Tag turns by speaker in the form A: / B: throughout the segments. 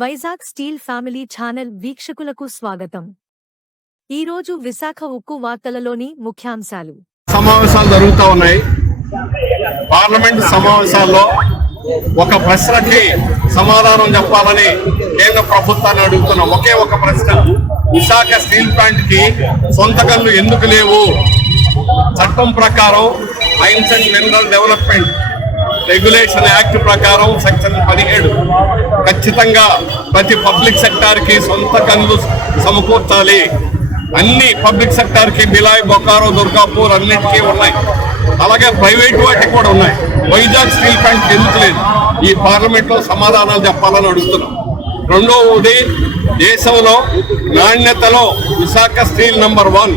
A: Vizag steel family channel వీక్షకులకు స్వాగతం. ఈరోజు విశాఖ ఉక్కు వార్తలలోని ముఖ్యాంశాలు.
B: సమావేశాలు జరుగుతూ ఉన్నాయి. పార్లమెంట్ సమావేశాల్లో ఒక ప్రశ్నకి సమాధానం చెప్పాలని కేంద్ర ప్రభుత్వాన్ని అడుగుతున్నాం. ఒకే ఒక ప్రశ్న. విశాఖ స్టీల్ ప్లాంట్కి సొంత గన్లు ఎందుకు లేవు? చట్టం ప్రకారం mines and mineral development regulation act ప్రకారం సెక్షన్ పదిహేడు ఖచ్చితంగా ప్రతి పబ్లిక్ సెక్టార్కి సొంత కనులు సమకూర్చాలి. అన్ని పబ్లిక్ సెక్టార్కి బిలాయ్ బొకారో దుర్గాపూర్ అన్నిటికీ ఉన్నాయి. అలాగే ప్రైవేట్ వాటికి కూడా ఉన్నాయి. వైజాగ్ స్టీల్ ప్లాంట్ ఎందుకు లేదు? ఈ పార్లమెంట్లో సమాధానాలు చెప్పాలని అడుగుతున్నాం. రెండవది దేశంలో నాణ్యతలో విశాఖ స్టీల్ నంబర్ వన్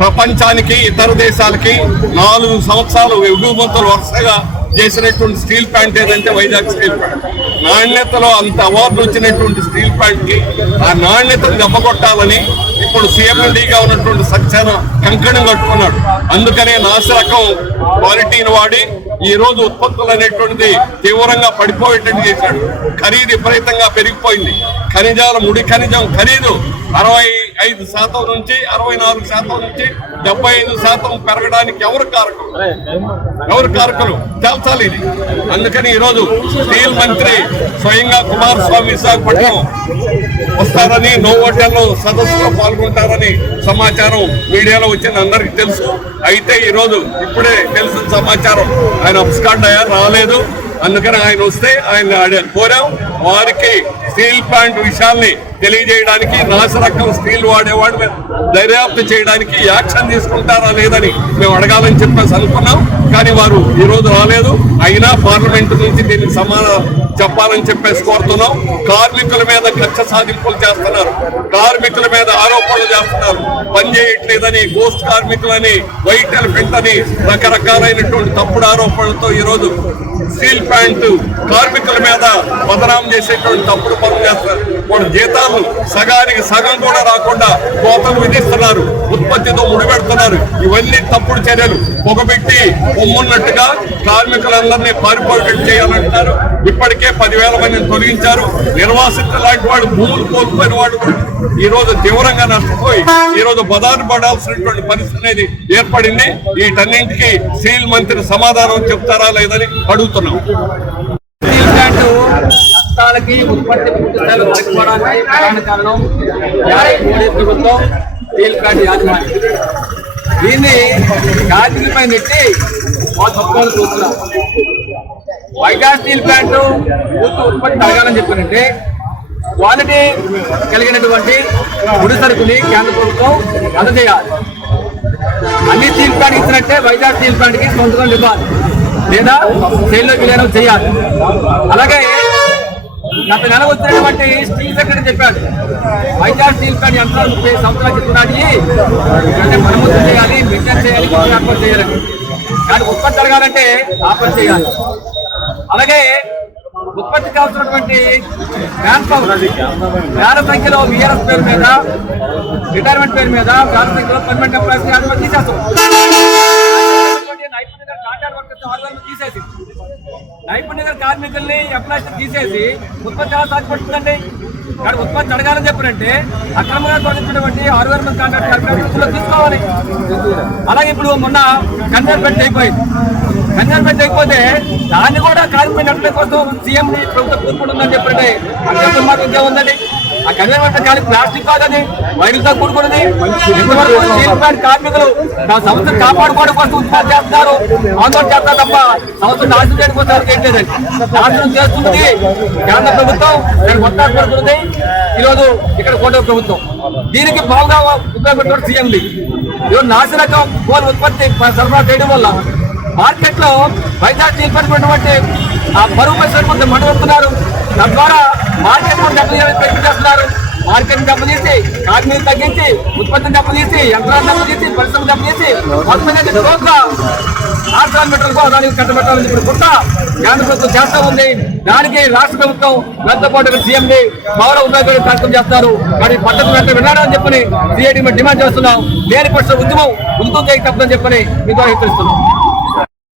B: ప్రపంచానికి ఇతర దేశాలకి నాలుగు సంవత్సరాలు ఎగుమతులు వరుసగా చేసినటువంటి స్టీల్ ప్యాంట్ ఏదంటే వైజాగ్ స్టీల్ ప్యాంట్ నాణ్యతలో అంత అవార్డు వచ్చినటువంటి స్టీల్ ప్యాంట్కి ఆ నాణ్యతను దెబ్బకొట్టాలని ఇప్పుడు సీఎండీగా ఉన్నటువంటి సత్యాన కంకణం కట్టుకున్నాడు. అందుకనే నాసిరకం క్వాలిటీని వాడి ఈ రోజు ఉత్పత్తులు అనేటువంటిది తీవ్రంగా పడిపోయేటట్టు చేశాడు. ఖరీదు విపరీతంగా పెరిగిపోయింది. ఖనిజాల ముడి ఖనిజం ఖరీదు అరవై ఐదు శాతం నుంచి అరవై నాలుగు శాతం నుంచి డెబ్బై ఐదు శాతం పెరగడానికి ఎవరు కారకులు? ఎవరు కారకులు? తేల్చాలి ఇది. అందుకని ఈరోజు స్టీల్ మంత్రి స్వయంగా కుమారస్వామి విశాఖపట్నం వస్తారని నో హోటల్లో సదస్సులో పాల్గొంటారని సమాచారం మీడియాలో వచ్చింది. అందరికీ తెలుసు. అయితే ఈరోజు ఇప్పుడే తెలిసిన సమాచారం ఆయన అబ్స్కాండ్ అయ్యారు రాలేదు. అందుకని ఆయన వస్తే ఆయన కోరాం. వారికి స్టీల్ ప్లాంట్ విషయాల్ని తెలియజేయడానికి నాశరకం స్టీల్ వాడేవాడు దర్యాప్తు చేయడానికి యాక్షన్ తీసుకుంటారా లేదని మేము అడగాలని చెప్పేసి అనుకున్నాం. కానీ వారు ఈ రోజు రాలేదు. అయినా పార్లమెంట్ నుంచి దీనికి సమాధానం చెప్పాలని చెప్పేసి కోరుతున్నాం. కార్మికుల మీద కక్ష సాధింపులు చేస్తున్నారు. కార్మికుల మీద ఆరోపణలు చేస్తున్నారు. పని చేయట్లేదని గోస్ట్ కార్మికులని వైట్ ఎలిఫెంట్ అని రకరకాలైనటువంటి తప్పుడు ఆరోపణలతో ఈరోజు స్టీల్ ప్లాంట్ కార్మికుల మీద బదనాం చేసేటువంటి తప్పుడు పనులు చేస్తున్నారు. వాళ్ళ జీతాలు సగానికి సగం కూడా రాకుండా కోతలు విధిస్తున్నారు. ఉత్పత్తితో ముడిపెడుతున్నారు. ఇవన్నీ తప్పుడు చర్యలు. పొగబెట్టి పొమ్మున్నట్టుగా కార్మికులందరినీ పారిపోయేటట్టు చేయాలంటున్నారు. ఇప్పటికే పదివేల మందిని తొలగించారు. నిర్వాసిత లాంటి వాడు భూములు కోల్పోయిన వాడు ఈ రోజు తీవ్రంగా నష్టపోయి ఈ రోజు బదారు పడాల్సినటువంటి పరిస్థితి అనేది ఏర్పడింది. వీటన్నింటికి సీల్ మంత్రి సమాధానం చెప్తారా లేదని అడుగుతున్నాం.
C: నష్టాలకి ఉత్పత్తి పూర్తి స్థాయిలో ప్రధాన కారణం యాభై మోడీ ప్రభుత్వం స్టీల్ ప్లాంట్ యాజమాన్యం. దీన్ని కార్మికులపై నెట్టి మా తప్పులు చూస్తున్నాం. వైజాగ్ స్టీల్ ప్లాంట్ పూర్తి ఉత్పత్తి తగ్గాలని చెప్పారంటే క్వాలిటీ కలిగినటువంటి ముడి సరుకుని కేంద్ర ప్రభుత్వం అందజేయాలి అన్ని స్టీల్ ప్లాంట్ ఇచ్చినట్టే వైజాగ్ స్టీల్ ప్లాంట్కి సొంతకం ఇవ్వాలి లేదా సేల్లో విలీనం చేయాలి. అలాగే గత నెల వచ్చినటువంటి స్టీల్ సెక్రటరీ చెప్పాడు. వైజాగ్ స్టీల్ ప్లాంట్ యంత్రాలు ముప్పై సంవత్సరాలు చెప్తున్నాడు అంటే మరమ్మతు చేయాలి మెయింటైన్ చేయాలి కొత్త ఏర్పాటు చేయాలని కానీ ఉత్పత్తి జరగాలంటే ఆఫర్ చేయాలి. అలాగే ఉత్పత్తి కావాల్సినటువంటి మ్యాన్ పవర్ వేల సంఖ్యలో విఆర్ఎస్ పేరు మీద రిటైర్మెంట్ పేరు మీద వేల సంఖ్యలో పర్మనెంట్ ఎంప్లాయీస్ యాజమాన్యం తీసేస్తాం నైపుణ్య కాంట్రాక్ట్ వర్కర్స్ ఆర్గాన్ తీసేసి నైపుణ్య కార్మికుల్ని ఎంప్లాయీస్ తీసేసి ఉత్పత్తి ఎలా సాధ్యపడుతుందండి కానీ ఉత్పత్తి అడగాలని చెప్పారంటే అక్రమంగా తొలగించినటువంటి ఆరుగారు మంది కాంట్రాక్ట్ కార్మికులు తీసుకోవాలి. అలాగే ఇప్పుడు మొన్న కన్వెన్మెంట్ అయిపోయింది. కన్వెన్మెంట్ అయిపోతే దాన్ని కూడా కార్మిక నడిపే కోసం సీఎం ప్రభుత్వం కూడుకుంటుందని చెప్పండి మాకు ఉందండి. ఆ కన్వెన్మెంట్ కానీ ప్లాస్టిక్ కాదని వైరులతో కూడుకున్నది. ఇంతవరకు స్టీల్ ప్లాంట్ కార్మికులు నా సంస్థను కాపాడుకోవడం కోసం ఉత్పత్తి చేస్తున్నారు. ఆందోళన చేస్తారు తప్ప సంస్థను నాశనం చేయడం కోసం ఏం లేదండి నాశనం చేస్తున్నది కేంద్ర ప్రభుత్వం ఇక్కడ కొట్టాడుకుంటుంది ఈరోజు ఇక్కడ కూటమి ప్రభుత్వం. దీనికి బాగా ఉపయోగపడుతున్న సీఎం ఈరోజు నాశనకం కోల్ ఉత్పత్తి సరఫరా చేయడం వల్ల మార్కెట్లో వైజాగ్ స్టీల్ ఆ బరువు పరిశ్రమ మండలుతున్నారు తద్వారా మార్కెట్ దెబ్బతీయాలని ప్రయత్నం చేస్తున్నారు? మార్కెట్ దెబ్బతీసి కార్మికులు తగ్గించి ఉత్పత్తిని దెబ్బతీసి యంత్రాన్ని దెబ్బతీసి పరిశ్రమ దెబ్బతీసి మొత్తం మీద చోట్ల రాష్ట్రాల మెట్రలకు దానికి కట్టబెట్టాలని ఇప్పుడు కుట్ర కేంద్ర ప్రభుత్వం చేస్తా ఉంది. దానికి రాష్ట్ర ప్రభుత్వం దాంతో పాటు సీఎం పౌర ఉద్యోగులు కార్యక్రమం చేస్తారు కానీ పద్ధతి వెంట వినాలని చెప్పని సిఐడి డిమాండ్ చేస్తున్నాం. లేని పక్ష ఉద్యమం ముందు తప్పదని చెప్పని మీకు హెచ్చరిస్తున్నాం.